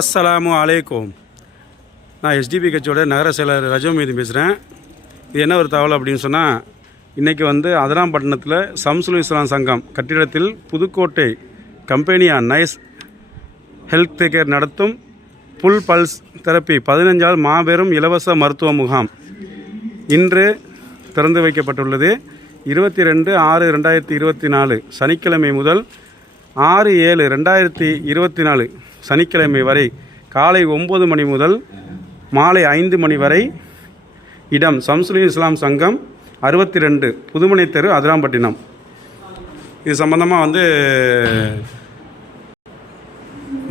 அஸ்ஸலாமு அலைக்கும். நான் எஸ்டிபி கட்சியோட நகர செயலர் ரஜோமீது பேசுகிறேன். இது என்ன ஒரு தகவல் அப்படின்னு சொன்னால், இன்றைக்கி அதிராம்பட்டினத்தில் சம்சுல் இஸ்லாம் சங்கம் கட்டிடத்தில் புதுக்கோட்டை கம்பெனியா நைஸ் ஹெல்த் கேர் நடத்தும் புல் பல்ஸ் தெரப்பி 15 மாபெரும் இலவச மருத்துவ முகாம் இன்று திறந்து வைக்கப்பட்டுள்ளது. 22/6/2024 சனிக்கிழமை முதல் 6/7/2024 சனிக்கிழமை வரை காலை 9 மணி முதல் மாலை 5 மணி வரை. இடம் சம்சுல் இஸ்லாம் சங்கம் 62 புதுமனை தெரு அதிராம்பட்டினம். இது சம்பந்தமாக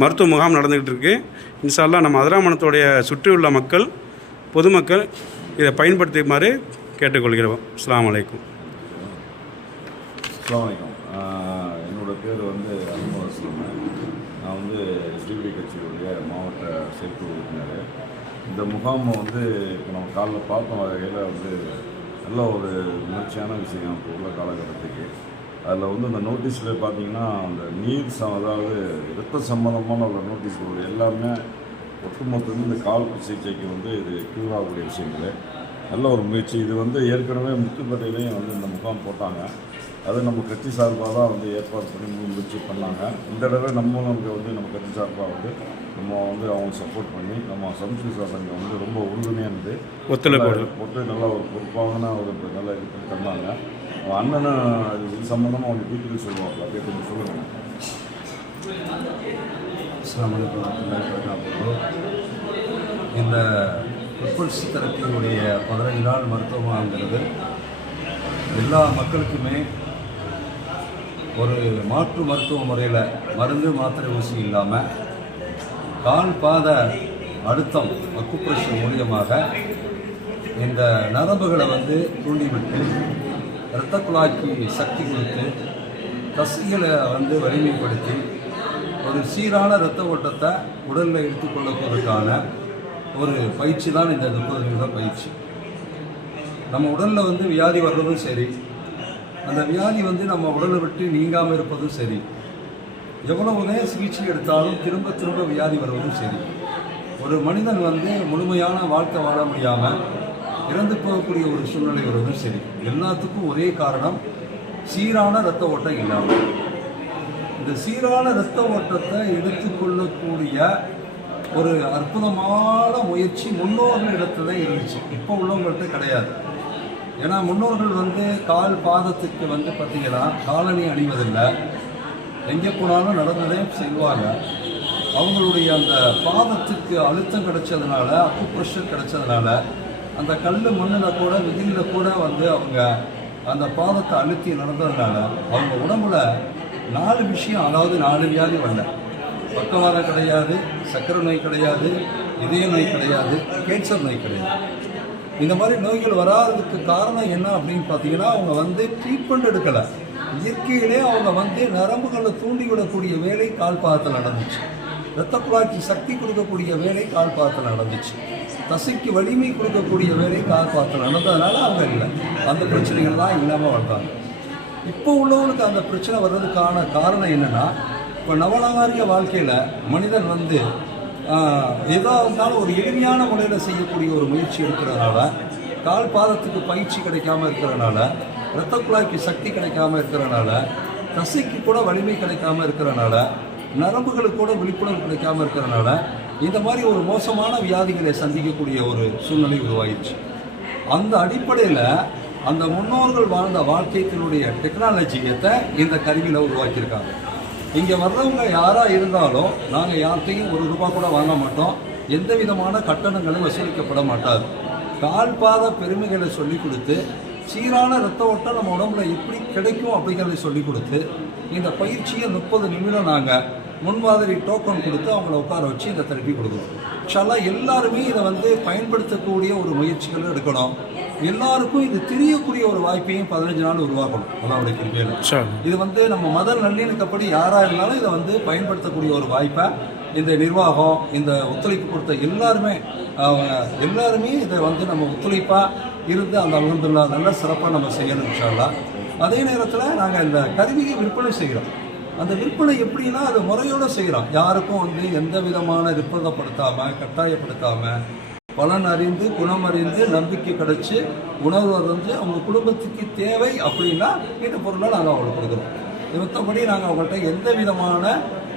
மருத்துவ முகாம் நடந்துக்கிட்டு இருக்கு. இன்ஷா அல்லாஹ் நம்ம அதிராம்பட்டினத்துடைய சுற்றியுள்ள மக்கள் பொதுமக்கள் இதை பயன்படுத்துமாறு கேட்டுக்கொள்கிறோம். அஸ்ஸலாமு அலைக்கும். என்னோடய பேர் அனுமதி அஸ்லாம். நான் எஸ்டிபி கட்சியுடைய மாவட்ட செயற்குழு உறுப்பினர். இந்த முகாம் இப்போ நம்ம காலையில் பார்த்த வகையில் நல்ல ஒரு முயற்சியான விஷயம் இப்போ உள்ள காலகட்டத்துக்கு. அதில் இந்த நோட்டீஸில் பார்த்தீங்கன்னா அந்த நீர் அதாவது இரத்த சம்பந்தமான உள்ள நோட்டீஸ்கள் எல்லாமே ஒட்டுமொத்தம் இந்த கால் சிகிச்சைக்கு இது க்யூர் ஆகக்கூடிய விஷயங்கள். நல்ல ஒரு முயற்சி. இது ஏற்கனவே முத்துப்பேட்டையிலையும் இந்த முகாம் போட்டாங்க. அது நம்ம கட்சி சார்பாக தான் ஏற்பாடு பண்ணி முயற்சி பண்ணாங்க. இந்த தடவை நம்மளுக்கு நம்ம கட்சி சார்பாக நம்ம அவங்க சப்போர்ட் பண்ணி நம்ம சம்சுல் சங்கம் ரொம்ப உறுதுணையானது ஒத்து நல்ல ஒரு பொறுப்பான ஒரு நல்ல இது பண்ணி தந்தாங்க. அண்ணனை இது சம்மந்தமாக அவங்க டீட்டெயில் சொல்லுவாங்க. அப்படியே கொஞ்சம் சொல்லுங்கள். அஸ்ஸலாமு அலைக்கும். இந்த புல்பல்ஸ் தெரப்பியுடைய 15 நாள் மருத்துவ முகாம்ங்கிறது எல்லா மக்களுக்குமே ஒரு மாற்று மருத்துவ முறையில் மருந்து மாத்திரை ஊசி இல்லாமல் கால் பாத அழுத்தம் அக்குப்ரெஷர் மூலியமாக இந்த நரம்புகளை தூண்டிவிட்டு இரத்த குழாய்க்கு சக்தி கொடுத்து தசைகளை வலிமைப்படுத்தி ஒரு சீரான இரத்த ஓட்டத்தை உடலில் எடுத்துக்கொள்ளப்படுவதற்கான ஒரு பயிற்சி தான் இந்த 30 நிமிட பயிற்சி. நம்ம உடலில் வியாதி வர்றதும் சரி, அந்த வியாதி நம்ம உடலை விட்டு நீங்காமல் இருப்பதும் சரி, எவ்வளவுமே சிகிச்சை எடுத்தாலும் திரும்ப திரும்ப வியாதி வருவதும் சரி, ஒரு மனிதன் முழுமையான வாழ்க்கை வாழ முடியாமல் இறந்து போகக்கூடிய ஒரு சூழ்நிலை வருவதும் சரி, எல்லாத்துக்கும் ஒரே காரணம் சீரான இரத்த ஓட்டம் இல்லாமல். இந்த சீரான இரத்த ஓட்டத்தை எடுத்துக்கொள்ளக்கூடிய ஒரு அற்புதமான முயற்சி முன்னோர்கள் இடத்துல இருந்துச்சு. இப்போ உள்ளவங்கள்ட்ட கிடையாது. ஏன்னா முன்னோர்கள் கால் பாதத்துக்கு பார்த்தீங்கன்னா காலணி அணிவதில்லை, எங்கே போனாலும் நடந்ததே செய்வாங்க. அவங்களுடைய அந்த பாதத்துக்கு அழுத்தம் கிடைச்சதுனால, அக்குப்ரெஷர் கிடைச்சதுனால, அந்த கல் மண்ணில் கூட வெயிலில் கூட அவங்க அந்த பாதத்தை அழுத்தி நடந்ததுனால அவங்க உடம்புல 4 விஷயம், அதாவது 4 வியாதி வரல. பக்கவாதம் கிடையாது, சர்க்கரை நோய் கிடையாது, இதய நோய் கிடையாது, கேன்சர் நோய் கிடையாது. இந்த மாதிரி நோய்கள் வராததுக்கு காரணம் என்ன அப்படின்னு பார்த்தீங்கன்னா, அவங்க ட்ரீட்மெண்ட் எடுக்கலை. இயற்கையிலே அவங்க நரம்புகளை தூண்டி விடக்கூடிய வேலை கால் பாதத்தில் நடந்துச்சு. இரத்த குழாய்க்கு சக்தி கொடுக்கக்கூடிய வேலை கால் பாதத்தில் நடந்துச்சு. தசைக்கு வலிமை கொடுக்கக்கூடிய வேலை கால் பாதத்தில் நடந்ததுனால அவங்க இல்லை, அந்த பிரச்சனைகள்லாம் இல்லாமல் வந்தாங்க. இப்போ உள்ளவங்களுக்கு அந்த பிரச்சனை வர்றதுக்கான காரணம் என்னென்னா, இப்போ நவநாகரிக வாழ்க்கையில் மனிதன் ஏதோ இருந்தாலும் ஒரு எளிமையான முறையில் செய்யக்கூடிய ஒரு முயற்சி இருக்கிறதுனால, கால் பாதத்துக்கு பயிற்சி கிடைக்காமல் இருக்கிறதுனால, இரத்த குழாய்க்கு சக்தி கிடைக்காமல் இருக்கிறதுனால, தசைக்கு கூட வலிமை கிடைக்காமல் இருக்கிறதுனால, நரம்புகளுக்கு கூட விழிப்புணர்வு கிடைக்காமல் இருக்கிறதுனால இந்த மாதிரி ஒரு மோசமான வியாதிகளை சந்திக்கக்கூடிய ஒரு சூழ்நிலை உருவாயிடுச்சு. அந்த அடிப்படையில் அந்த முன்னோர்கள் வாழ்ந்த வாழ்க்கைகளுடைய டெக்னாலஜியத்தை இந்த கருவியில் உருவாக்கியிருக்காங்க. இங்கே வர்றவங்க யாராக இருந்தாலும் நாங்கள் யார்கிட்டையும் ₹1 கூட வாங்க மாட்டோம். எந்த விதமான கட்டணங்களும் வசூலிக்கப்பட மாட்டாது. கால் பாத பெருமைகளை சொல்லிக் கொடுத்து, சீரான இரத்த ஓட்டம் நம்ம உடம்புல எப்படி கிடைக்கும் அப்படிங்கிறத சொல்லிக் கொடுத்து, இந்த பயிற்சியை 30 நிமிடம் நாங்கள் முன்மாதிரி டோக்கன் கொடுத்து அவங்கள உட்கார வச்சு இந்த தெரப்பி கொடுக்குறோம். இன்ஷா எல்லாருமே இதை பயன்படுத்தக்கூடிய ஒரு முயற்சிகளை எடுக்கணும். எல்லாருக்கும் இது தெரியக்கூடிய ஒரு வாய்ப்பையும் 15 நாள் உருவாக்கணும். அல்லாஹ்வுடைய கிருபையில இது நம்ம மத நல்லிணக்கப்படி யாராக இருந்தாலும் இதை பயன்படுத்தக்கூடிய ஒரு வாய்ப்பை இந்த நிர்வாகம், இந்த ஒத்துழைப்பு கொடுத்த எல்லாருமே இதை நம்ம ஒத்துழைப்பாக இருந்து அந்த அல்ஹம்துலில்லாஹ் நல்ல சிறப்பாக நம்ம செய்யணும் இன்ஷா அல்லாஹ். அதே நேரத்தில் நாங்கள் இந்த கருவியை விற்பனை செய்கிறோம். அந்த விற்பனை எப்படின்னா அது முறையோடு செய்கிறோம். யாருக்கும் வந்து எந்த விதமான நிர்பந்தப்படுத்தாமல் கட்டாயப்படுத்தாமல் பலன் அறிந்து குணம் அறிந்து நம்பிக்கை கிடைச்சி உணர்வு அறிஞ்சு அவங்க குடும்பத்துக்கு தேவை அப்படின்னா இந்த பொருளை நாங்கள் அவங்களுக்கு கொடுக்குறோம். மற்றபடி நாங்கள் அவங்கள்ட்ட எந்த விதமான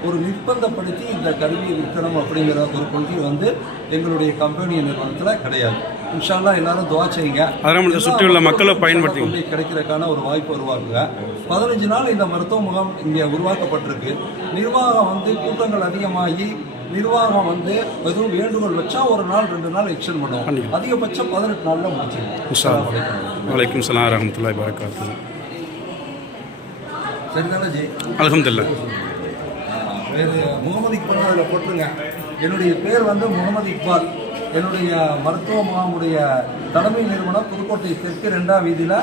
ஒரு நிர்பந்தப்படுத்தி இந்த கருவியை விற்கணும் அப்படிங்கிற ஒரு கொள்கை வந்து எங்களுடைய கம்பெனி நிறுவனத்தில் கிடையாது. இன்ஷா அல்லாஹ் எல்லாரும் துஆ செய்யுங்க. அதனால் சுற்றியுள்ள மக்களை பயன்படுத்தி கிடைக்கிறதுக்கான ஒரு வாய்ப்பு உருவாக்குங்க. 15 நாள் இந்த மருத்துவ முகாம் இங்கே உருவாக்கப்பட்டிருக்கு. நிர்வாகம் வந்து கூட்டங்கள் அதிகமாகி நிர்வாகம் வந்து எதுவும் வேண்டுகோள் வச்சா ஒரு நாள் 2 நாள் எக்ஸ்டெண்ட் பண்ணுவோம். அதிகபட்சம் 18 நாளில் முடிச்சிருக்கோம். வலைக்கும் சலாம் வரஹ்மத்துல்லாஹி வபரகாத்துஹு. சரிதானே ஜி? அல்ஹம்துலில்லாஹ். பேர் முகமது இக்பால் அதில் போட்டுருங்க. என்னுடைய பேர் வந்து முகமது இக்பால். என்னுடைய மருத்துவ முகாமுடைய தலைமை நிறுவனம் புதுக்கோட்டை தெற்கு 2ஆம் வீதியில்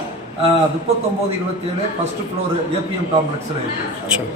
3927 ஃபர்ஸ்ட் ஃப்ளோர் ஏபிஎம் காம்ப்ளெக்ஸில் இருக்குது.